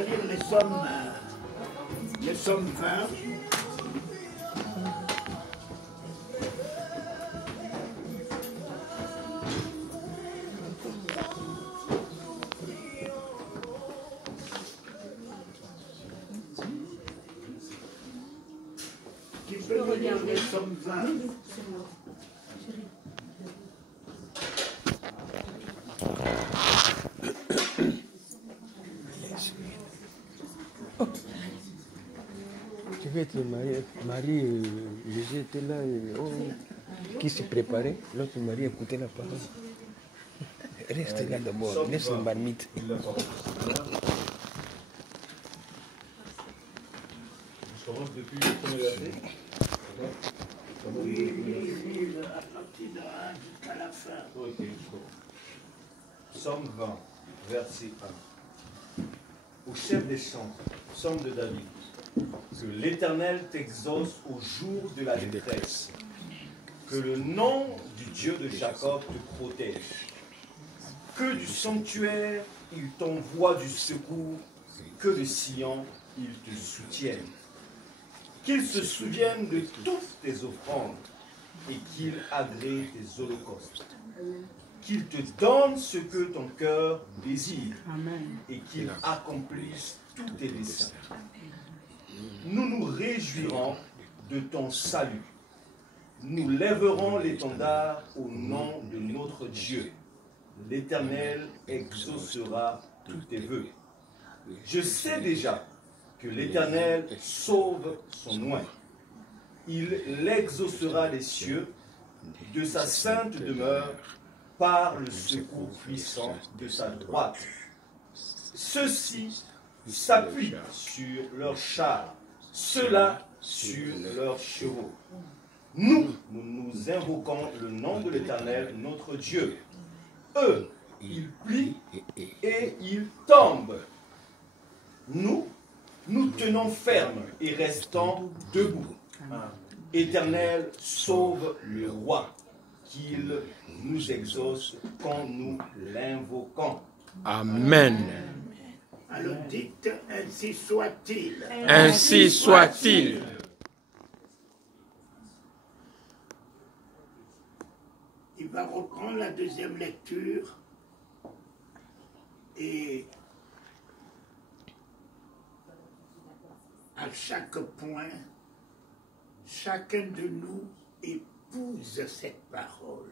va lire les Psaumes 20. Qui peut me lire les Psaumes 20? Je vais être marié. Marie, Jésus était là, qui se préparait. L'autre Marie écoutait la parole. Reste là d'abord, laisse la marmite. Je commence depuis le premier verset. Oui, à partir de 1 jusqu'à la fin. Ok, Psaume 20, verset 1. Au chef des chants, Psaume de David. Que l'Éternel t'exauce au jour de la détresse. Que le nom du Dieu de Jacob te protège. Que du sanctuaire, il t'envoie du secours. Que de Sion, il te soutienne. Qu'il se souvienne de toutes tes offrandes et qu'il agrée tes holocaustes. Qu'il te donne ce que ton cœur désire. Amen. Et qu'il accomplisse tous tes desseins. Nous nous réjouirons de ton salut. Nous lèverons l'étendard au nom de notre Dieu. L'Éternel exaucera tous tes vœux. Je sais déjà que l'Éternel sauve son oint. Il l'exaucera des cieux, de sa sainte demeure, par le secours puissant de sa droite. Ceux-ci s'appuient sur leurs chars, ceux-là sur leurs chevaux. Nous invoquons le nom de l'Éternel, notre Dieu. Eux, ils plient et ils tombent. Nous tenons ferme et restons debout. Éternel, sauve le roi, qu'il nous exauce quand nous l'invoquons. Amen. Alors dites, ainsi soit-il. Ainsi soit-il. Il va reprendre la deuxième lecture et à chaque point, chacun de nous épouse cette parole.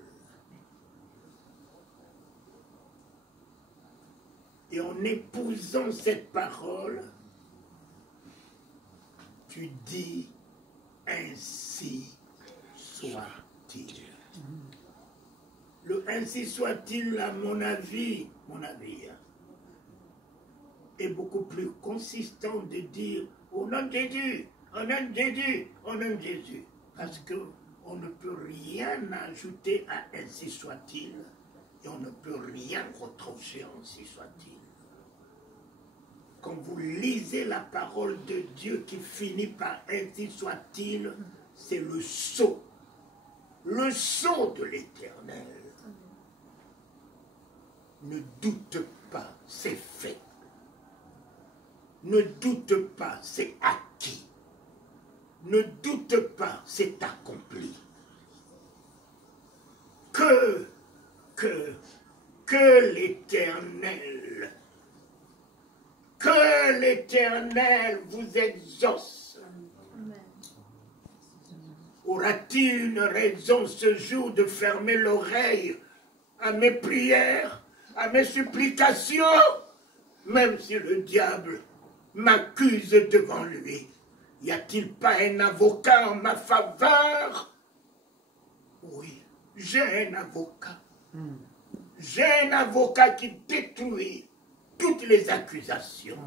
Et en épousant cette parole, tu dis, ainsi soit-il. Le ainsi soit-il, à mon avis, est beaucoup plus consistant de dire au nom de Jésus, au nom de Jésus, au nom de Jésus. Parce qu'on ne peut rien ajouter à ainsi soit-il et on ne peut rien retrancher ainsi soit-il. Quand vous lisez la parole de Dieu qui finit par ainsi soit-il, c'est le sceau de l'Éternel. Ne doute pas, c'est fait. Ne doute pas, c'est acquis. Ne doute pas, c'est accompli. Que l'Éternel vous exauce. Aura-t-il une raison ce jour de fermer l'oreille à mes prières, à mes supplications, même si le diable m'accuse devant lui? Y a-t-il pas un avocat en ma faveur? Oui, j'ai un avocat. J'ai un avocat qui détruit toutes les accusations,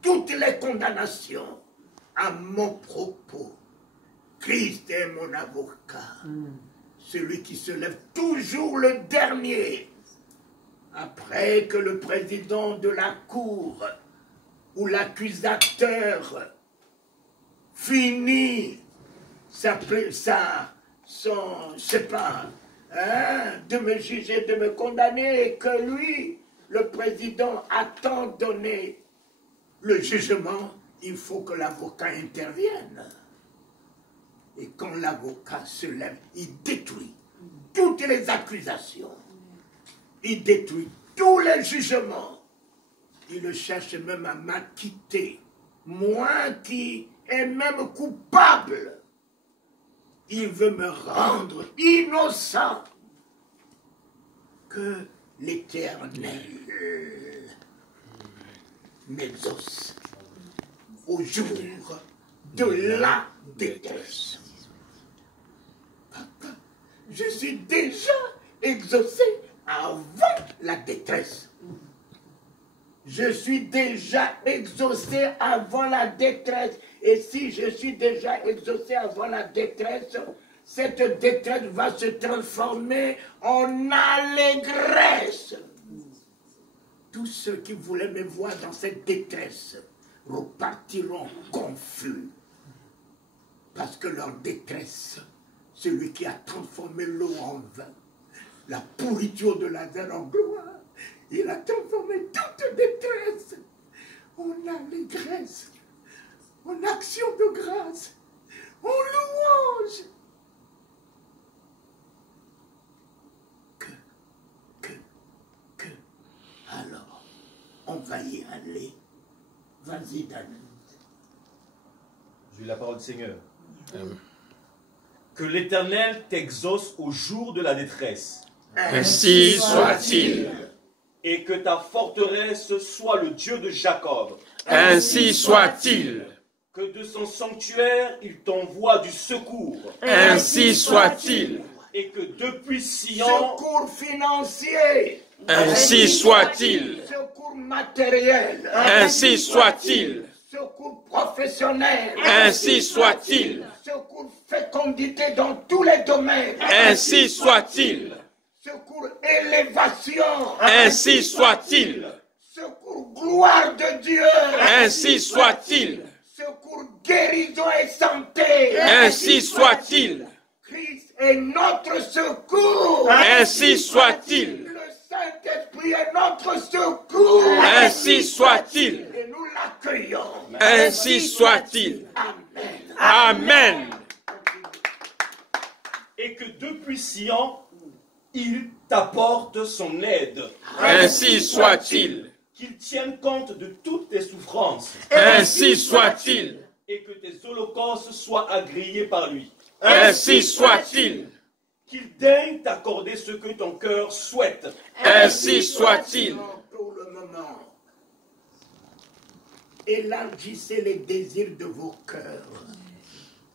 toutes les condamnations à mon propos. Christ est mon avocat. Celui qui se lève toujours le dernier. Après que le président de la cour ou l'accusateur finit je sais pas, de me juger, de me condamner, et que lui, le président, attend donner le jugement, il faut que l'avocat intervienne. Et quand l'avocat se lève, il détruit toutes les accusations. Il détruit tous les jugements. Il cherche même à m'acquitter. Moi qui est même coupable. Il veut me rendre innocent. Que l'Éternel m'exauce au jour de la détresse. Papa, je suis déjà exaucé avant la détresse. Je suis déjà exaucé avant la détresse. Et si je suis déjà exaucé avant la détresse, cette détresse va se transformer en allégresse. Tous ceux qui voulaient me voir dans cette détresse repartiront confus. Parce que leur détresse, celui qui a transformé l'eau en vin, la pourriture de Lazare en gloire, il a transformé toute détresse en allégresse, en action de grâce, en louange. Alors, on va y aller. Vas-y, Daniel. J'ai la parole du Seigneur. Que l'Éternel t'exauce au jour de la détresse. Ainsi soit-il. Et que ta forteresse soit le Dieu de Jacob. Ainsi soit-il. Que de son sanctuaire il t'envoie du secours. Ainsi soit-il. Et que depuis Sion, Secours financier. Ainsi soit-il. Secours matériel. Ainsi soit-il. Secours professionnel. Ainsi soit-il. Secours fécondité dans tous les domaines. Ainsi soit-il. Secours élévation. Ainsi soit-il. Secours gloire de Dieu. Ainsi soit-il. Secours guérison et santé. Ainsi soit-il. Christ est notre secours. Ainsi soit-il. Le Saint-Esprit est notre secours. Ainsi soit-il. Et nous l'accueillons. Ainsi soit-il. Amen. Amen. et que depuis Sion, il t'apporte son aide. Ainsi soit-il. Qu'il tienne compte de toutes tes souffrances. Ainsi soit-il. Et que tes holocaustes soient agréés par lui. Ainsi soit-il. Qu'il daigne t'accorder ce que ton cœur souhaite. Ainsi soit-il. Pour le moment, élargissez les désirs de vos cœurs.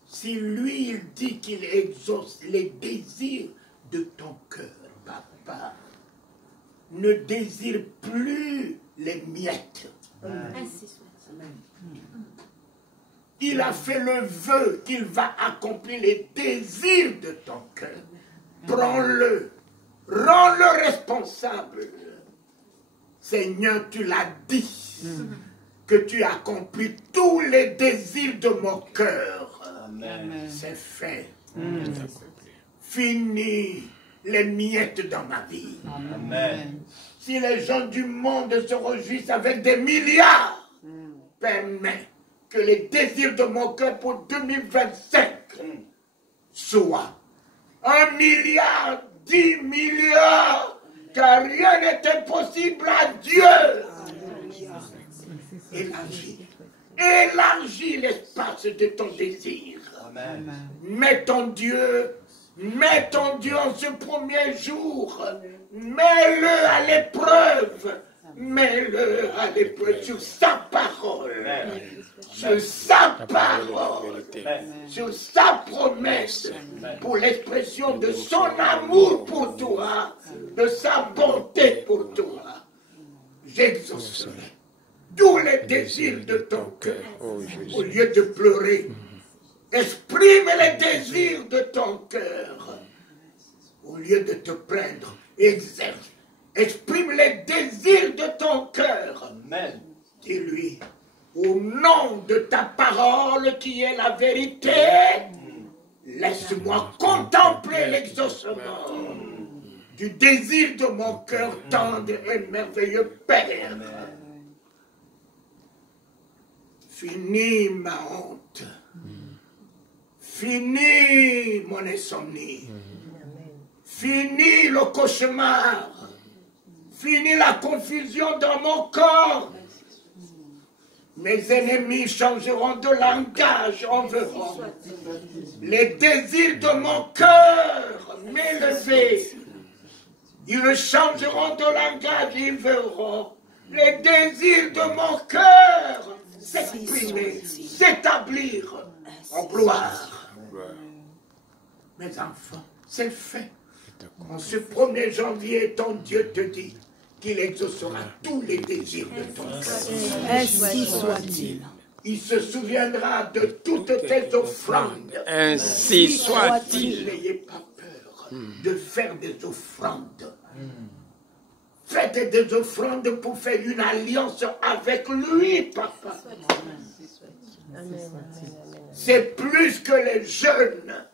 Si lui, il dit qu'il exauce les désirs de ton cœur, papa, ne désire plus les miettes. Ainsi soit-il. Il a fait le vœu qu'il va accomplir les désirs de ton cœur. Prends-le, rends-le responsable. Seigneur, tu l'as dit, que tu accomplis tous les désirs de mon cœur. Amen. C'est fait. Fini les miettes dans ma vie. Amen. Si les gens du monde se réjouissent avec des milliards, permets que les désirs de mon cœur pour 2025 soient 1 milliard, 10 milliards, car rien n'est impossible à Dieu. Élargis. Élargis l'espace de ton désir. Amen. Mets ton Dieu en ce premier jour. Mets-le à l'épreuve. Mets-le à l'épreuve sur sa parole. Sur sa parole. Sur sa promesse. Pour l'expression de son amour pour toi. De sa bonté pour toi. J'exaucerai tous les désirs de ton cœur. Au lieu de pleurer, exprime les désirs de ton cœur. Au lieu de te plaindre, exprime les désirs de ton cœur. Amen. Dis-lui, au nom de ta parole qui est la vérité, laisse-moi contempler l'exaucement du désir de mon cœur tendre et merveilleux Père. Fini ma honte. Fini mon insomnie. Fini le cauchemar. Fini la confusion dans mon corps. Mes ennemis changeront de langage en verront. Les désirs de mon cœur m'élever. Ils changeront de langage, ils verront. Les désirs de mon cœur s'exprimer, s'établir en gloire. Mes enfants, c'est fait. En ce 1er janvier, ton Dieu te dit qu'il exaucera tous les désirs de ton cœur. Ainsi soit-il. Il se souviendra de toutes tes offrandes. Ainsi soit-il. N'ayez pas peur de faire des offrandes. Faites des offrandes pour faire une alliance avec lui, papa. C'est plus que les jeûnes.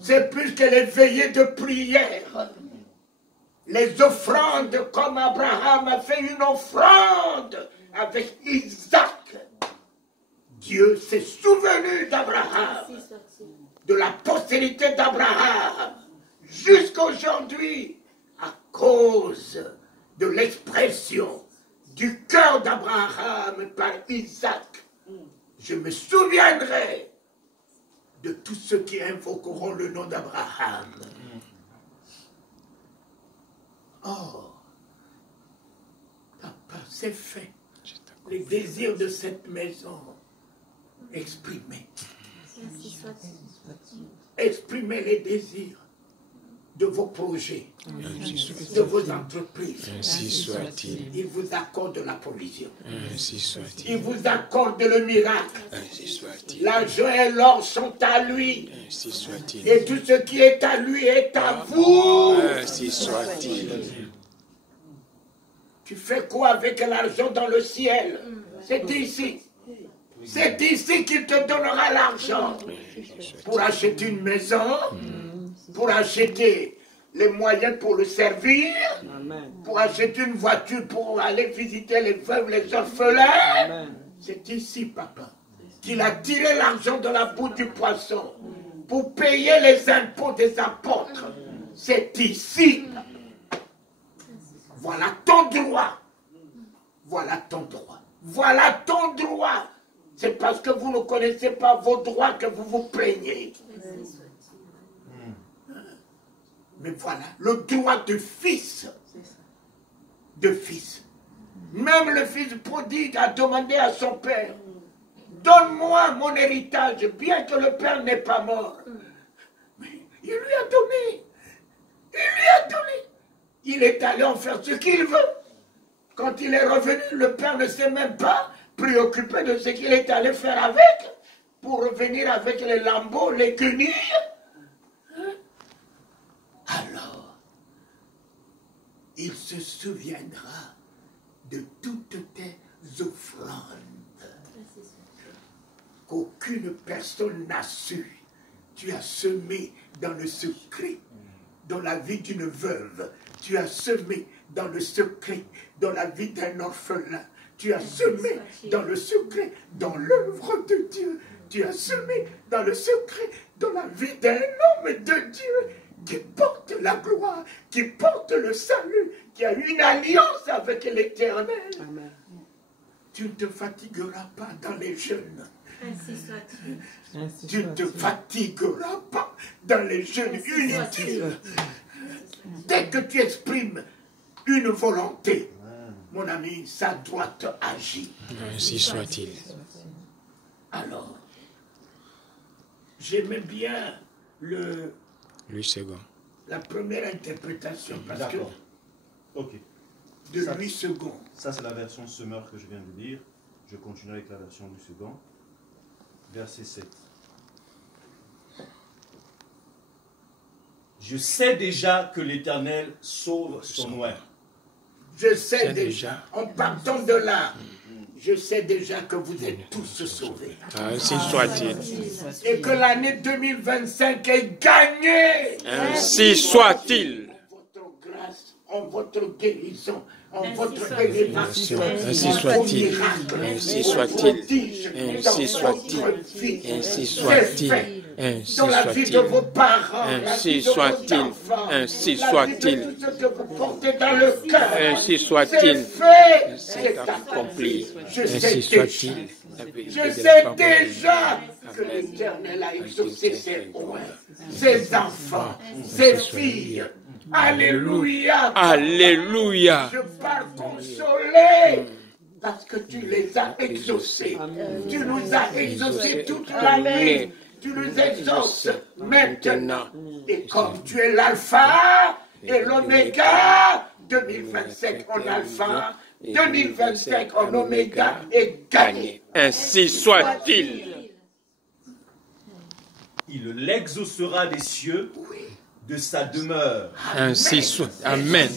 C'est plus que les veillées de prière. Les offrandes, comme Abraham a fait une offrande avec Isaac. Dieu s'est souvenu d'Abraham, de la postérité d'Abraham, jusqu'aujourd'hui, à cause de l'expression du cœur d'Abraham par Isaac. Je me souviendrai de tous ceux qui invoqueront le nom d'Abraham. Oh, papa, c'est fait. Les désirs de cette maison, exprimez. Exprimez les désirs de vos projets, de vos entreprises. Ainsi soit-il. Il vous accorde la provision. Ainsi soit-il. Il vous accorde le miracle. Ainsi soit-il. L'argent et l'or sont à lui. Ainsi soit-il. Et tout ce qui est à lui est à vous. Ainsi soit-il. Tu fais quoi avec l'argent dans le ciel? C'est ici. C'est ici qu'il te donnera l'argent. Pour acheter une maison, pour acheter les moyens pour le servir, pour acheter une voiture pour aller visiter les veuves, les orphelins. C'est ici, papa, qu'il a tiré l'argent de la bouche du poisson pour payer les impôts des apôtres. C'est ici. Voilà ton droit. Voilà ton droit. Voilà ton droit. C'est parce que vous ne connaissez pas vos droits que vous vous plaignez. Mais voilà, le droit de fils. De fils. Même le fils prodigue a demandé à son père, donne-moi mon héritage, bien que le père n'est pas mort. Mais il lui a donné. Il lui a donné. Il est allé en faire ce qu'il veut. Quand il est revenu, le père ne s'est même pas préoccupé de ce qu'il est allé faire avec, pour revenir avec les lambeaux, les guenilles. Alors, il se souviendra de toutes tes offrandes qu'aucune personne n'a su. Tu as semé dans le secret, dans la vie d'une veuve. Tu as semé dans le secret, dans la vie d'un orphelin. Tu as semé dans le secret, dans l'œuvre de Dieu. Tu as semé dans le secret, dans la vie d'un homme de Dieu qui porte la gloire, qui porte le salut, qui a une alliance avec l'Éternel. Tu ne te fatigueras pas dans les jeûnes. Ainsi soit-il. Tu ne te fatigueras pas dans les jeûnes inutiles. Dès que tu exprimes une volonté, mon ami, sa droite agit. Ainsi soit-il. Alors, j'aimais bien Louis second. la première interprétation parce que D'accord. Ok. de Ça- Louis second. Ça, c'est la version Semeur que je viens de lire. Je continue avec la version du second. Verset 7. Je sais déjà que l'Éternel sauve son oint. Je sais C'est déjà, déjà. en partant de là, je sais déjà que vous êtes tous sauvés. Ainsi soit-il. Et que l'année 2025 est gagnée. Ainsi soit-il. Votre grâce, en votre guérison, en Ainsi votre soit-il. élévation, Ainsi en soit-il. vos miracles, Ainsi vos soit-il. prodiges, Ainsi dans soit-il. votre vie. Ainsi C'est soit-il. fait. Ainsi Dans la vie de soit-il. vos parents, la Ainsi vie de vos soit-il. enfants, Ainsi la soit-il. vie de tout ce que vous portez dans le cœur. Ainsi soit-il. C'est fait, C'est c'est accompli. accompli. Je Ainsi sais soit-il. déjà. La vérité Je de la sais parole de déjà Dieu. que l'Éternel a exaucé ses oins, ses enfants, ses filles. Alléluia. Alléluia. Je pars consolé parce que tu les as exaucés. Tu nous as exaucés toute l'année. Tu nous exauces maintenant. Et comme tu es l'alpha et l'oméga, 2025 en alpha, 2025 en oméga est gagné. Ainsi soit-il. Il l'exaucera des cieux de sa demeure, Ainsi soit. Amen.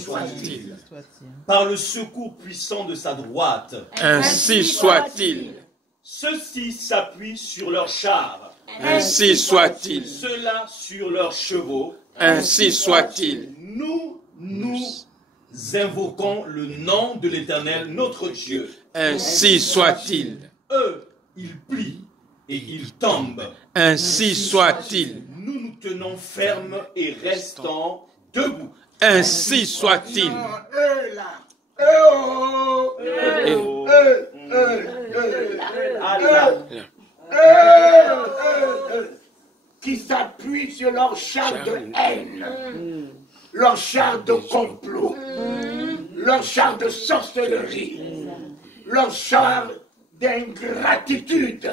par le secours puissant de sa droite. Ainsi soit-il. Ceux-ci s'appuient sur leurs chars, Ainsi soit-il. ceux-là sur leurs chevaux. Ainsi soit-il. Nous invoquons le nom de l'Éternel, notre Dieu. Ainsi soit-il. Eux, ils plient et ils tombent. Ainsi soit-il. Nous nous tenons fermes et restons debout. Ainsi soit-il. Eux là, qui s'appuient sur leur char de haine, leur char de complot, leur char de sorcellerie, leur char d'ingratitude.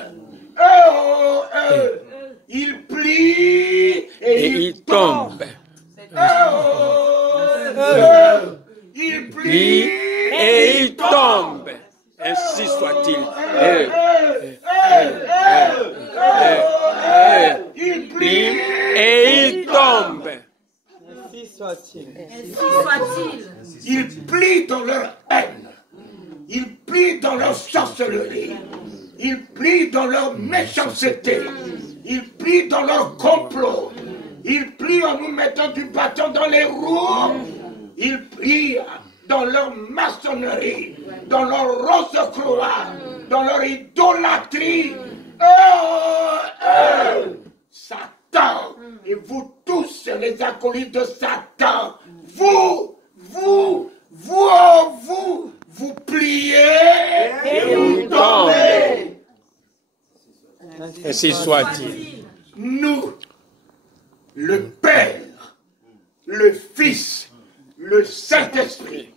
Ils plient et ils tombent. Ils plient Et il tombe. Ainsi soit-il. ils plient Et il tombe. Ainsi soit-il. ils plient dans leur haine. Ils plient dans leur sorcellerie. Ils plient dans leur méchanceté. Ils plient dans leur complot. Ils plient en nous mettant du bâton dans les roues. Ils plient dans leur maçonnerie, dans leur rose-croix, dans leur idolâtrie. Satan, et vous tous les acolytes de Satan, vous pliez et vous tombez. Ainsi soit-il. Nous, le Père, le Fils, le Saint-Esprit,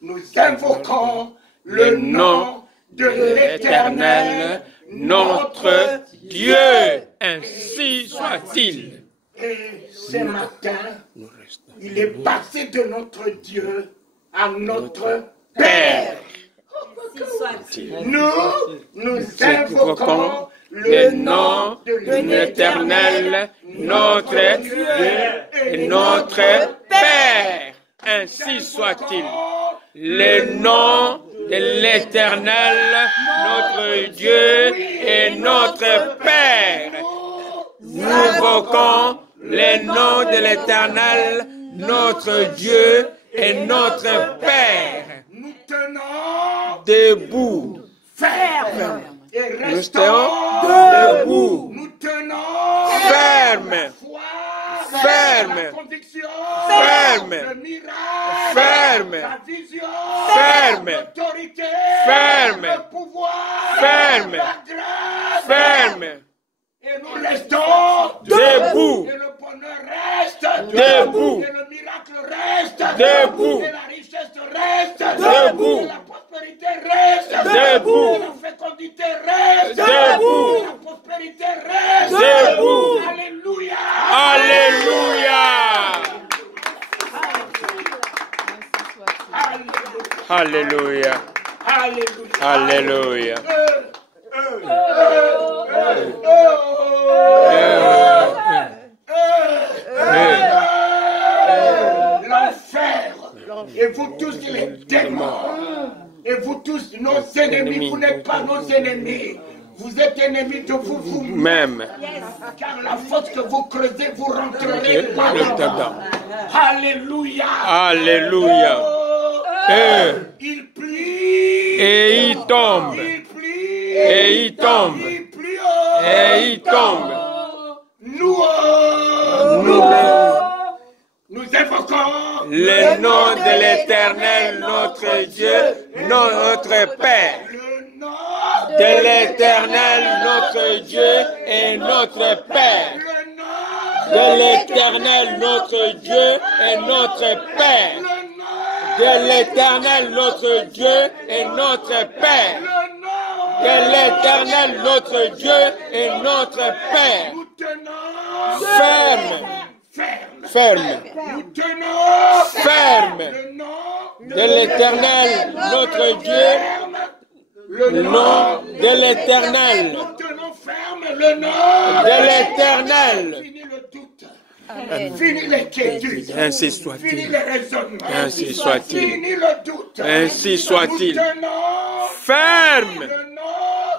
nous invoquons le nom de l'Éternel, notre Dieu. Ainsi soit-il. Et ce matin, il est passé de notre Dieu à notre Père. Nous invoquons le nom de l'Éternel, notre Dieu et notre Père. Ainsi soit-il. Le nom de l'Éternel, notre Dieu et notre Père. Nous invoquons le nom de l'Éternel, notre Dieu et notre Père. Nous tenons Debout. ferme et Nous restons tenons debout. Nous tenons Ferme. foi, Ferme. la conviction, Ferme. le miracle, Ferme. la vision, Ferme. l'autorité, Ferme. le pouvoir, Ferme. la grâce, Ferme. et nous restons Debout. et le bonheur reste Debout. et le miracle reste Debout. et la richesse reste Debout. et la prospérité reste Debout. et la fécondité reste Debout. et la prospérité reste Debout. Alléluia. Alléluia. Alléluia. Alléluia. Alléluia. L'enfer, et vous tous les démons, et vous tous nos ennemis, vous n'êtes pas nos ennemis, Vous êtes ennemis de vous-même. Même. Car la fosse que vous creusez, vous rentrerez pas dedans. Alléluia. Alléluia. Il plie. Et il tombe. Il plie. Et il tombe. Il plie. Et il tombe. Nous évoquons Le nom de l'Éternel, notre Dieu, notre Père. le nom De l'Éternel, notre Dieu et notre Père. le nom De l'Éternel, notre Dieu et notre Père. le nom De l'Éternel, notre Dieu et notre Père. le nom De l'Éternel, notre Dieu et notre Père. nous tenons Ferme, ferme. ferme, Nous tenons ferme. le nom De l'Éternel, notre Dieu, le le nom de l'Éternel. Nous tenons ferme le nom De l'Éternel. Fini le doute. Fini l'inquiétude. Ainsi Fini soit-il. les raisonnements. Ainsi soit-il. Fini le doute. Ainsi soit-il. Nous tenons Ferme le nom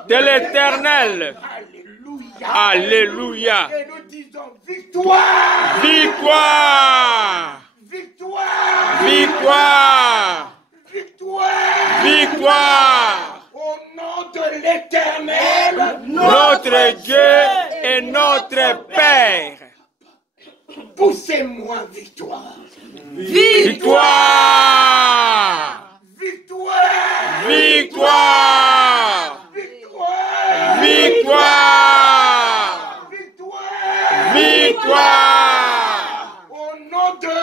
de l'Éternel. Alléluia. Alléluia. Et nous disons victoire. Victoire. Victoire. Victoire. Victoire. Victoire. Au nom de l'Éternel. Notre Dieu et notre Père. Poussez-moi victoire. Victoire. Victoire. Victoire. Victoire. Victoire. Victoire. Victoire. Au nom de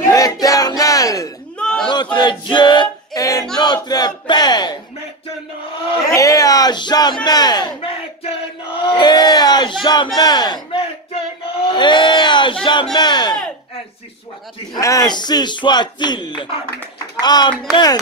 L'Éternel, notre Dieu et notre Père. maintenant. Et à jamais. Maintenant. Et à jamais. Maintenant. Et à jamais. Ainsi soit-il. Ainsi soit-il. Amen.